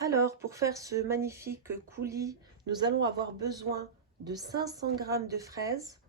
Alors, pour faire ce magnifique coulis, nous allons avoir besoin de 500 g de fraises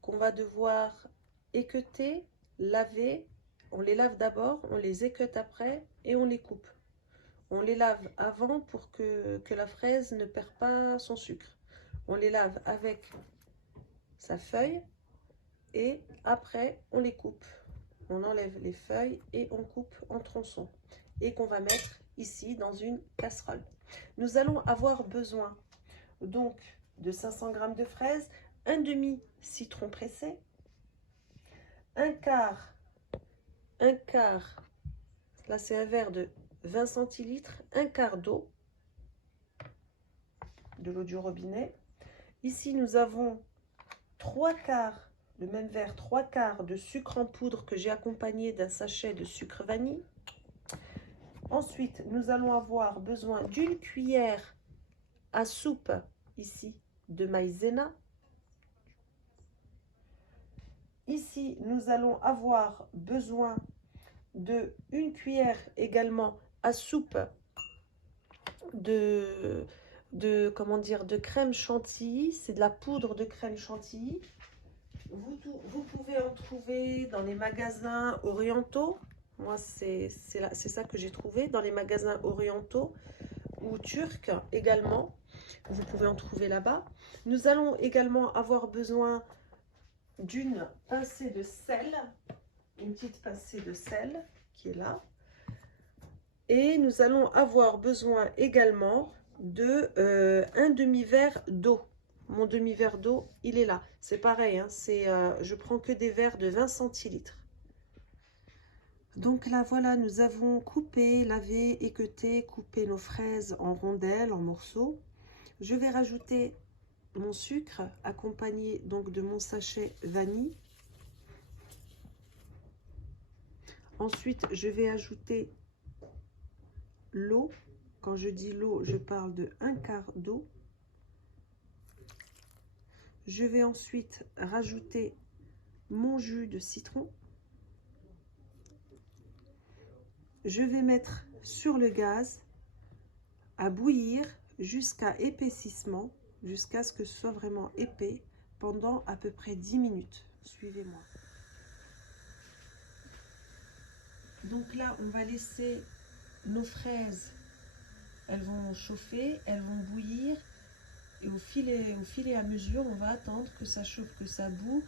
qu'on va devoir équeuter, laver. On les lave d'abord, on les équeute après et on les coupe. On les lave avant pour que la fraise ne perd pas son sucre. On les lave avec sa feuille et après on les coupe. On enlève les feuilles et on coupe en tronçons et qu'on va mettre ici dans une casserole. Nous allons avoir besoin donc de 500 g de fraises, un demi citron pressé, un quart, là c'est un verre de 20 centilitres, un quart d'eau, de l'eau du robinet. Ici nous avons 3 quarts, le même verre, 3 quarts de sucre en poudre que j'ai accompagné d'un sachet de sucre vanille. Ensuite, nous allons avoir besoin d'une cuillère à soupe, ici, de maïzena. Ici, nous allons avoir besoin de une cuillère également à soupe comment dire, de crème chantilly. C'est de la poudre de crème chantilly. Vous pouvez en trouver dans les magasins orientaux. Moi, c'est ça que j'ai trouvé dans les magasins orientaux ou turcs également. Vous pouvez en trouver là-bas. Nous allons également avoir besoin d'une pincée de sel, une petite pincée de sel qui est là. Et nous allons avoir besoin également de un demi-verre d'eau. Mon demi-verre d'eau, il est là. C'est pareil, hein, je prends que des verres de 20 centilitres. Donc là, voilà, nous avons coupé, lavé, équeuté, coupé nos fraises en rondelles, en morceaux. Je vais rajouter mon sucre accompagné donc de mon sachet vanille. Ensuite, je vais ajouter l'eau. Quand je dis l'eau, je parle de un quart d'eau. Je vais ensuite rajouter mon jus de citron. Je vais mettre sur le gaz à bouillir jusqu'à épaississement, jusqu'à ce que ce soit vraiment épais, pendant à peu près 10 minutes. Suivez-moi. Donc là, on va laisser nos fraises, elles vont chauffer, elles vont bouillir. Et au fil et à mesure, on va attendre que ça chauffe, que ça bout.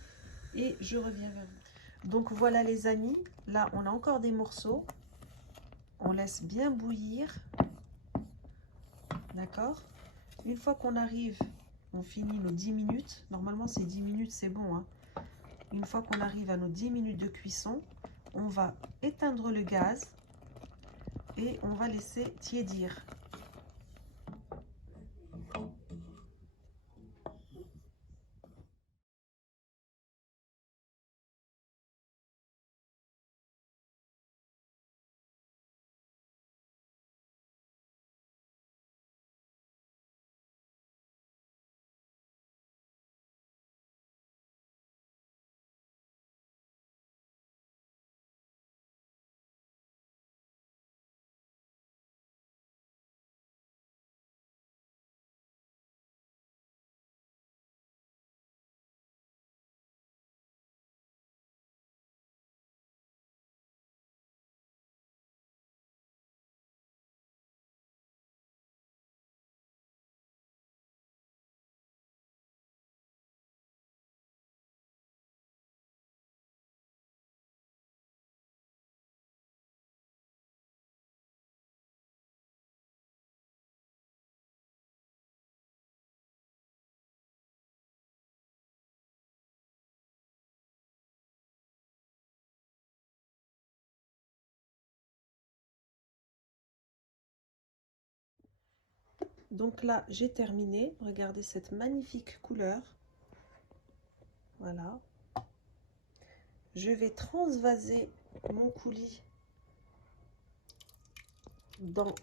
Et je reviens vers vous. Donc voilà les amis, là on a encore des morceaux. On laisse bien bouillir. D'accord? Une fois qu'on arrive, on finit nos 10 minutes. Normalement c'est 10 minutes, c'est bon, hein. Une fois qu'on arrive à nos 10 minutes de cuisson, on va éteindre le gaz et on va laisser tiédir. Donc là, j'ai terminé. Regardez cette magnifique couleur. Voilà. Je vais transvaser mon coulis dans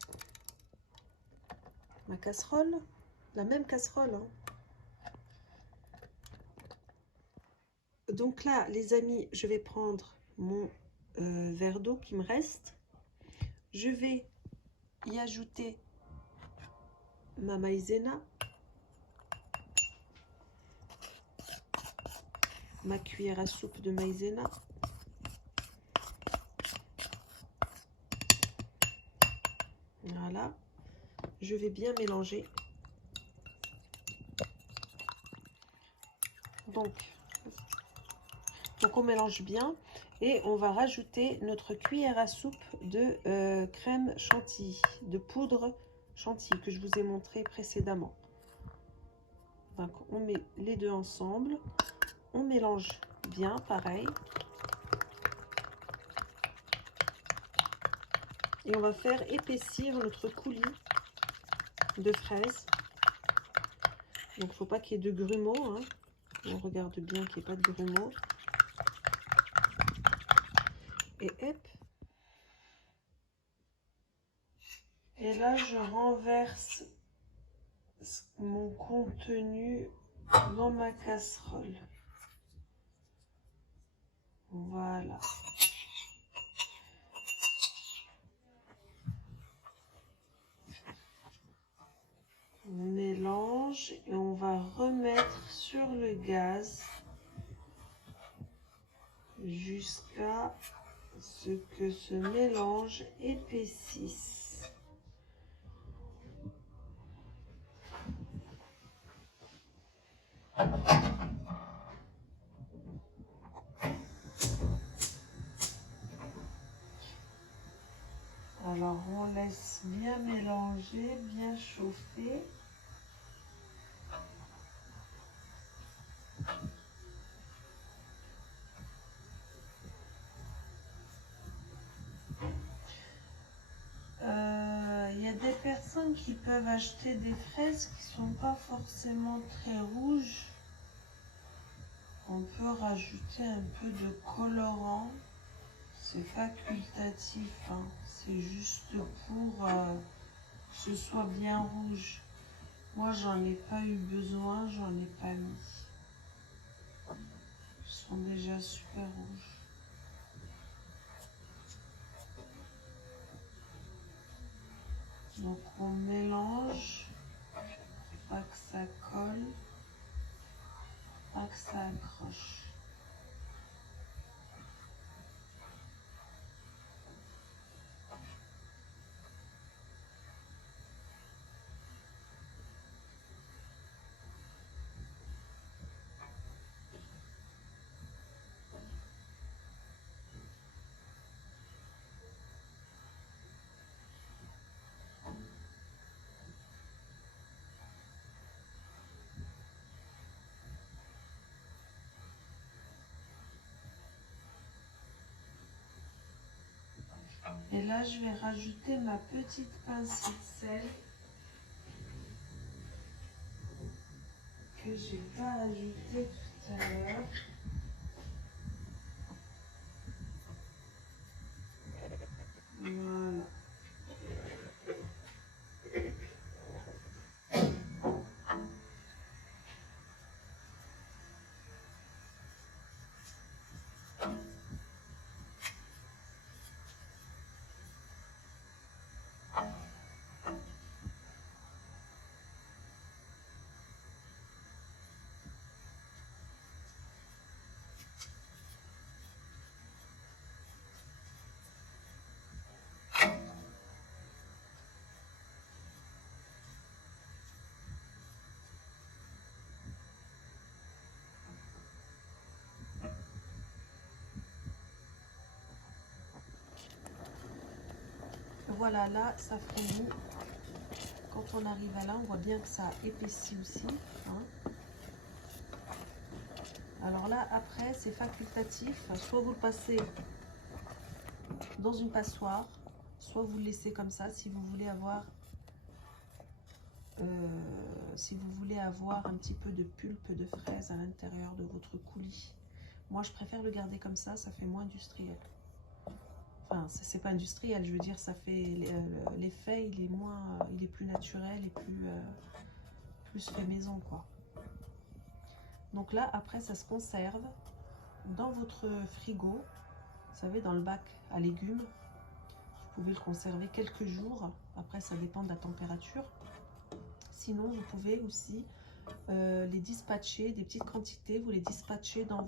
ma casserole. La même casserole, hein. Donc là, les amis, je vais prendre mon verre d'eau qui me reste. Je vais y ajouter ma maïzena, ma cuillère à soupe de maïzena. Voilà. Je vais bien mélanger. Donc on mélange bien et on va rajouter notre cuillère à soupe de crème chantilly, de poudre chantilly que je vous ai montré précédemment. Donc on met les deux ensemble, on mélange bien, pareil. Et on va faire épaissir notre coulis de fraises. Donc il ne faut pas qu'il y ait de grumeaux, hein. On regarde bien qu'il n'y ait pas de grumeaux. Et hop. Et là, je renverse mon contenu dans ma casserole. Voilà. On mélange et on va remettre sur le gaz jusqu'à ce que ce mélange épaississe. Alors on laisse bien mélanger, bien chauffer. Il y a des personnes qui peuvent acheter des fraises qui sont pas forcément très rouges. On peut rajouter un peu de colorant. C'est facultatif, hein. C'est juste pour que ce soit bien rouge. Moi, j'en ai pas eu besoin, j'en ai pas mis. Ils sont déjà super rouges. Donc, on mélange, pas que ça colle, pas que ça accroche. Et là, je vais rajouter ma petite pincée de sel que je n'ai pas ajoutée tout à l'heure. Voilà. Voilà, là, ça frémit. Quand on arrive à là, on voit bien que ça épaissit aussi, hein. Alors là, après, c'est facultatif. Soit vous le passez dans une passoire, soit vous le laissez comme ça si vous voulez avoir un petit peu de pulpe de fraise à l'intérieur de votre coulis. Moi, je préfère le garder comme ça fait moins industriel. Enfin, c'est pas industriel, je veux dire, ça fait l'effet, il est plus naturel et plus fait maison, quoi. Donc là, après, ça se conserve. dans votre frigo, vous savez, dans le bac à légumes. Vous pouvez le conserver quelques jours. Après, ça dépend de la température. Sinon, vous pouvez aussi les dispatcher, des petites quantités, vous les dispatchez dans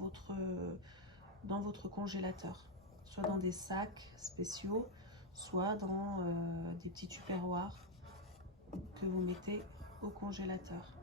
votre congélateur. Soit dans des sacs spéciaux, soit dans des petits tupperwares que vous mettez au congélateur.